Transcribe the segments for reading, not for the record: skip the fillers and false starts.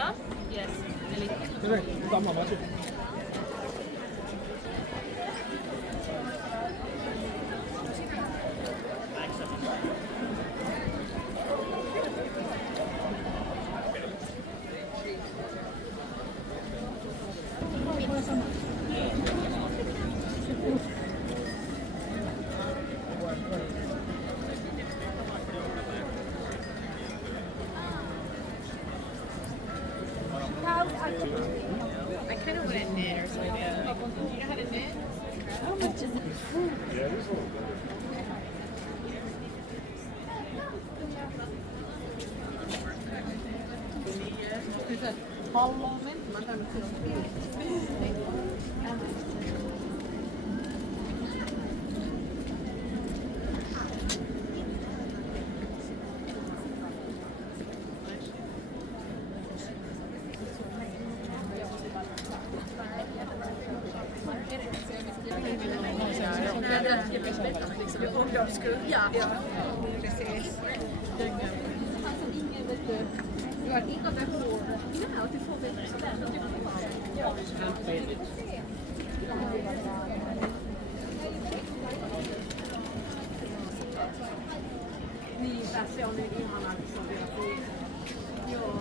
Pasta? Yes. Hyvä, tämä on I kind of want to knit or something. Do you know how to knit? How much is it? Yeah, it is a little bit. Pallomen. Mä oon tainnut silloin. Om de skulle... Ja. Precis. Du har inga behov. Ja, och du får väl sådär. Ja. Niin, tässä on niin ihanaa, kun se on vielä kuitenkin. Joo.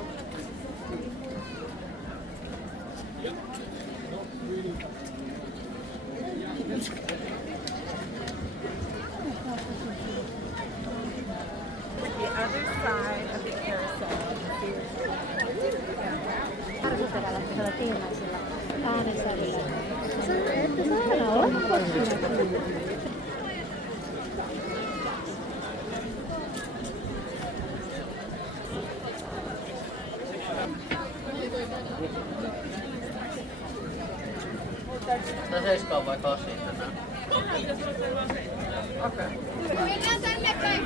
The other side of the carousel. Arvoperällä tiimaisilla äänesärillä. Että saada olla kotiin. No 7 vai 8 tänään? Okei. Mennään tänne päin.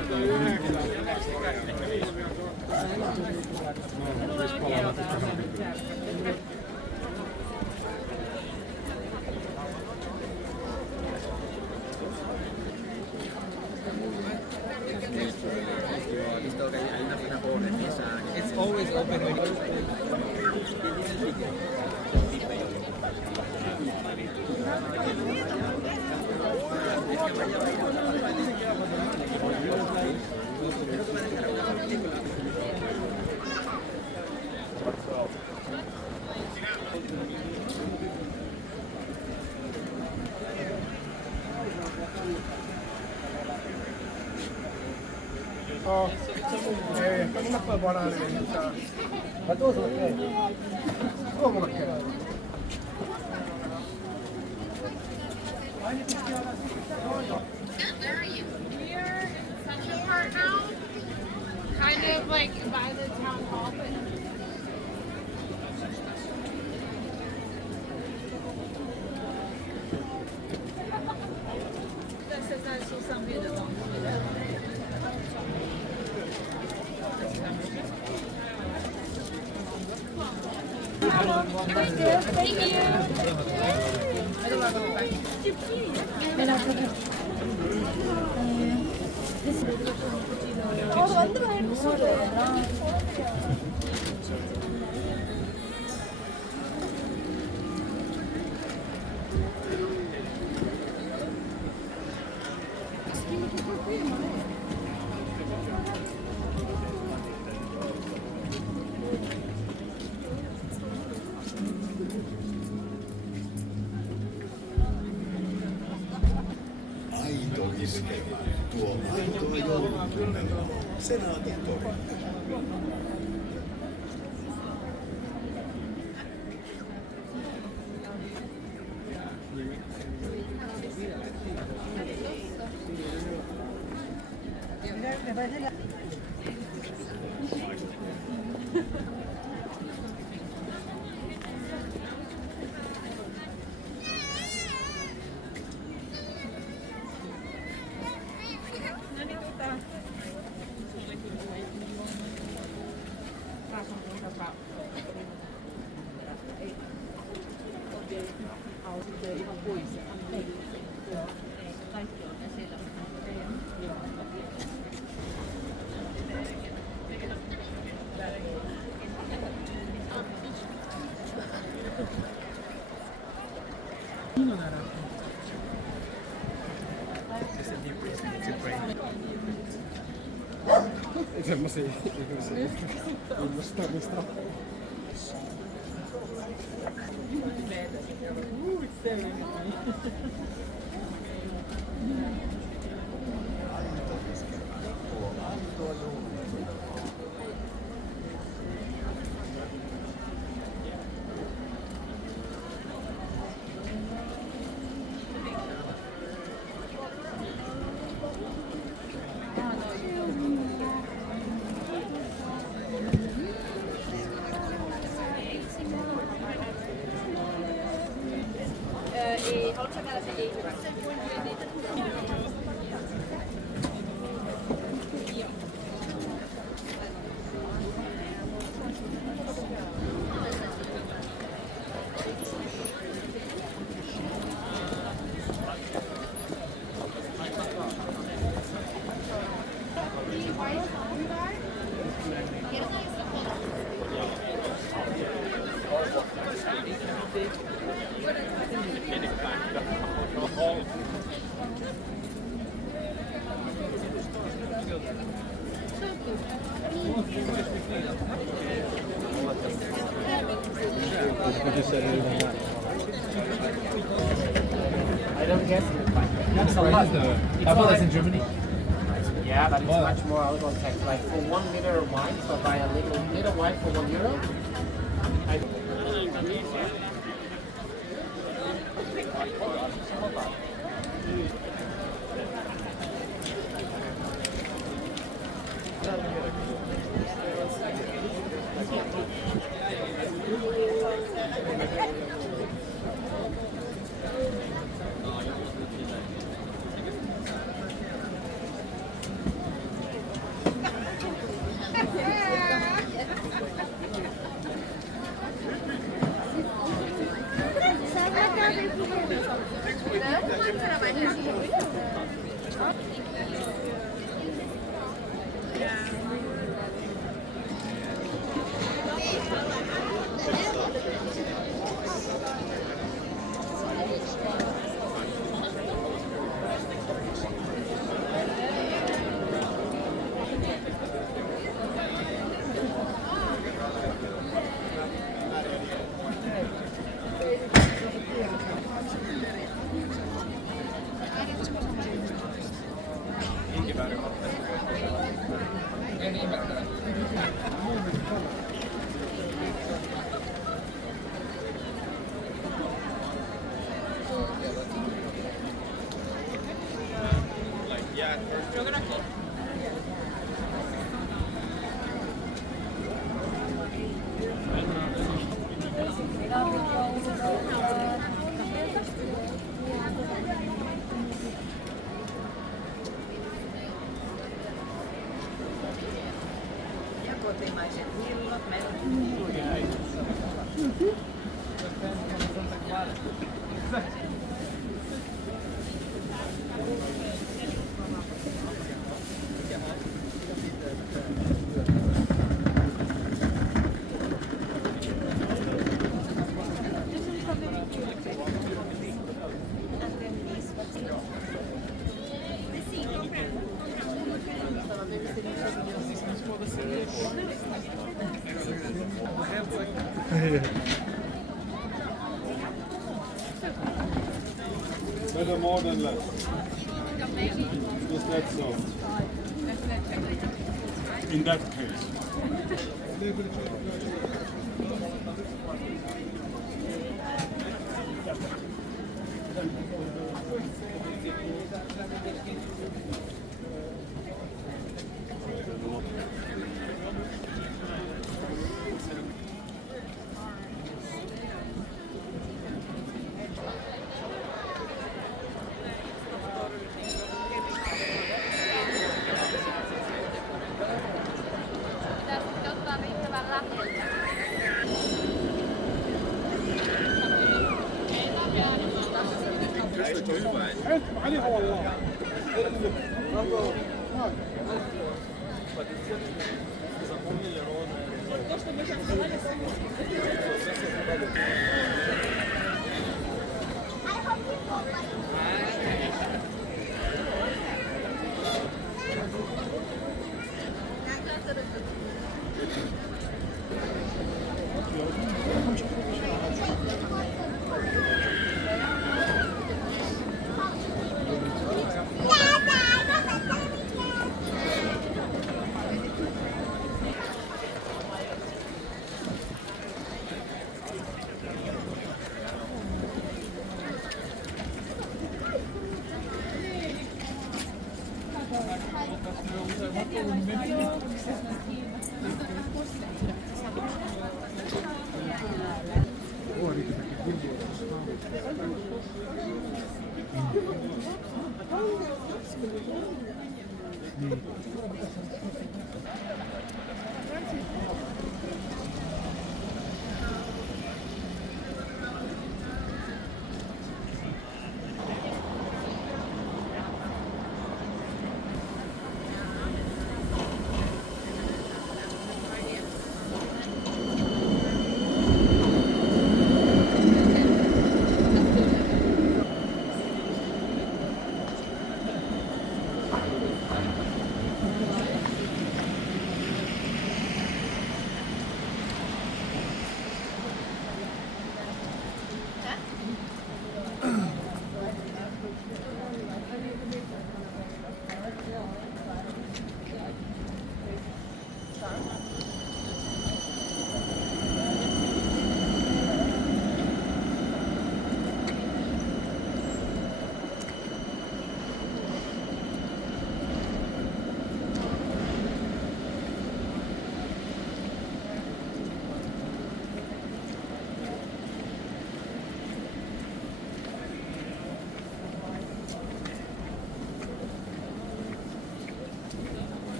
It's always open when Ja, kan man bara använda. Vad då så? Två månader. Where are you? We're in Central Park now. Kind of like by the town hall, but这是在树上面的东西。Aito iskemä tuo aitoa joulutunnelmaa Senaatin torilla. Semmosia ilmastamista. I don't guess it's a lot. I thought that's in Germany. Yeah, but it's much more alcohol tax. Like for 1 liter of wine, so buy a little wine for €1. Better more than less. Just that so. In that case. عليها والله.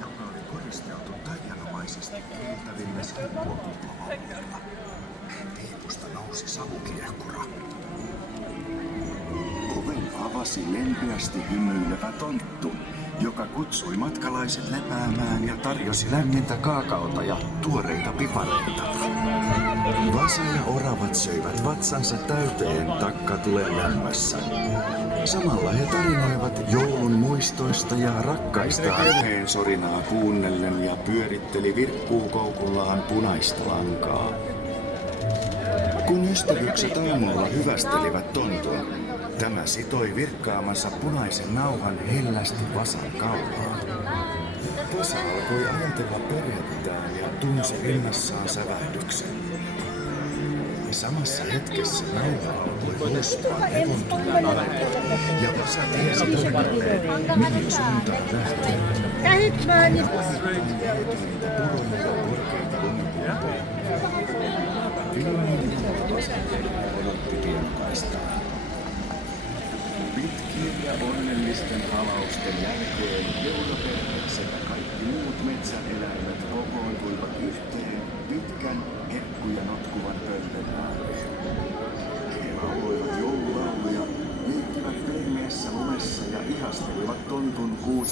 Joka oli koristeltu taianomaisesti kiiltävillä savukuopipohjilla. Piipusta nousi savukiehkura. Oven avasi lempeästi hymyilevä tonttu, joka kutsui matkalaiset lepäämään ja tarjosi lämmintä kaakaota ja tuoreita pipareita. Vasa ja oravat söivät vatsansa täyteen takkatulen lämmössä. Samalla he tarinoivat joulun muistoista ja rakkaista aiheen sorinaa kuunnellen ja pyöritteli virkkuukoukullaan punaista lankaa. Kun ystävykset aamulla hyvästelivät tontun, tämä sitoi virkkaamansa punaisen nauhan hellästi Vasan kaulaan. Vasa alkoi ajatella perhettään ja tunsi rinnassaan sävähdyksen. Samassa hetkessä nauha alkoi huuspaa levontunnella ja Vasa tiesi tarkalleen, mihin suuntaan lähti. Kähitmään! Niitä puroja ja korkeita lumipumppuja. Viimeinen vasentelua odotti tienpaistaa. Pitkien ja onnellisten halausten jälkeen jouluperhe sekä kaikki muut metsäeläimet kokoontuivat yhteen pitkän herkku- ja notkuvan pöydän ääreen. He lauloivat joululauluja, liittivät pehmeässä lumessa ja ihastelivat tontun kuusi